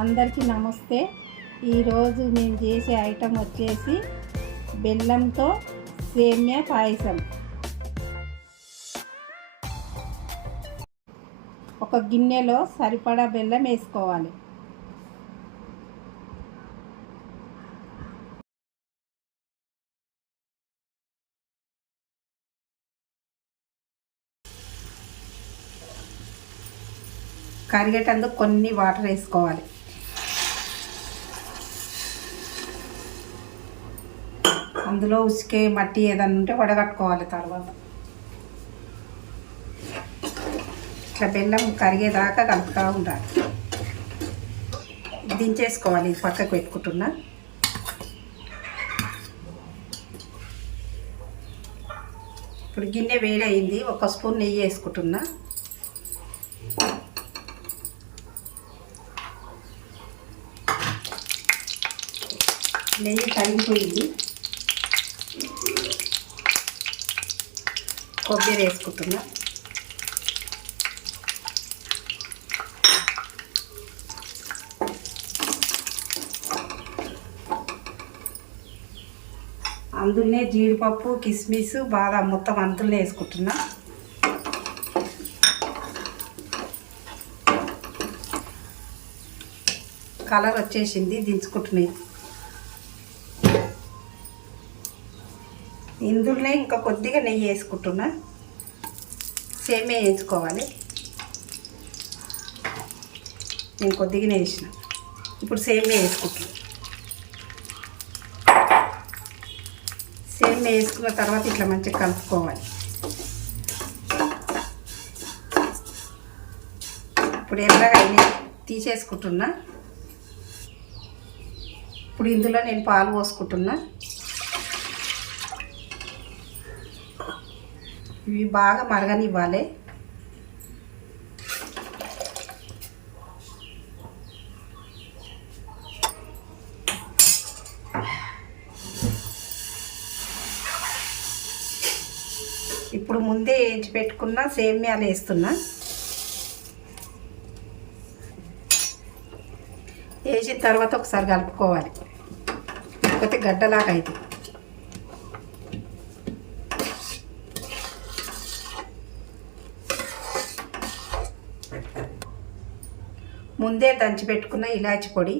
అందరికీ నమస్తే. ఈరోజు నేను చేసే ఐటెం వచ్చేసి బెల్లంతో సేమ్యా పాయసం. ఒక గిన్నెలో సరిపడా బెల్లం వేసుకోవాలి. కరిగేటందుకు కొన్ని వాటర్ వేసుకోవాలి. అందులో ఉసికే మట్టి ఏదైనా ఉంటే వడగట్టుకోవాలి తర్వాత. ఇట్లా బెల్లం కరిగేదాకా కలుపుతూ ఉండాలి. దించేసుకోవాలి పక్కకు పెట్టుకుంటున్నా. ఇప్పుడు గిన్నె వేడయింది ఒక స్పూన్ నెయ్యి వేసుకుంటున్నా. నెయ్యి కరిగిపోయింది. కొబ్బరి వేసుకుంటున్నా. అందులోనే జీడిపప్పు కిస్మిస్ బాదం మొత్తం అందులోనే వేసుకుంటున్నా. కలర్ వచ్చేసింది దించుకుంటున్నాయి ఇందులోనే ఇంకా కొద్దిగా నెయ్యి వేసుకుంటున్నా. సేమే వేసుకోవాలి. నేను కొద్దిగానే వేసిన. ఇప్పుడు సేమే వేసుకుంటున్నా. సేమే వేసుకున్న తర్వాత ఇట్లా మంచిగా కలుపుకోవాలి. ఇప్పుడు ఎర్రగా తీసేసుకుంటున్నా. ఇప్పుడు ఇందులో నేను పాలు పోసుకుంటున్నా. ఇవి బాగా మరగనివ్వాలి. ఇప్పుడు ముందే వేయించి పెట్టుకున్న సేమ్యాలు వేస్తున్నా. వేసిన తర్వాత ఒకసారి కలుపుకోవాలి. లేకపోతే గడ్డలాగా అవుతుంది ముందే దంచి పెట్టుకున్న ఇలాచి పొడి.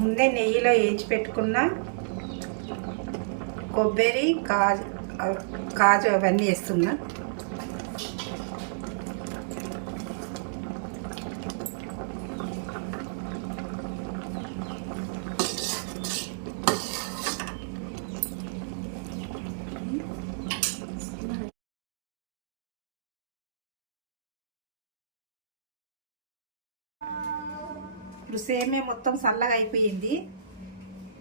ముందే నెయ్యిలో వేయించి పెట్టుకున్న కొబ్బరి కాజు కాజు అవన్నీ వేస్తున్నా. ఇప్పుడు సేమే మొత్తం చల్లగా అయిపోయింది.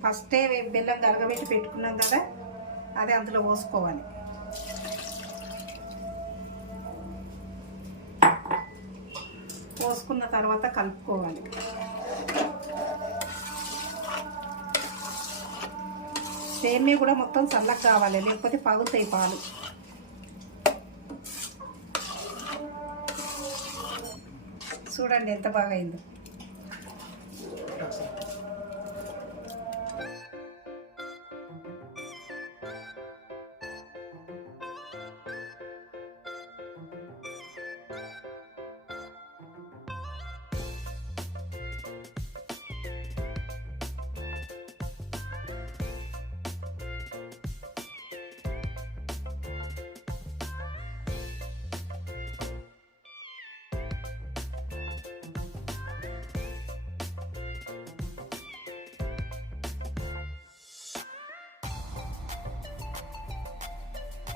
ఫస్టే బెల్లం కరగబెట్టి పెట్టుకున్నాం కదా. అదే అందులో పోసుకోవాలి. పోసుకున్న తర్వాత కలుపుకోవాలి. సేమే కూడా మొత్తం చల్లగా కావాలి లేకపోతే పగుతాయి పాలు. చూడండి ఎంత బాగా అయిందో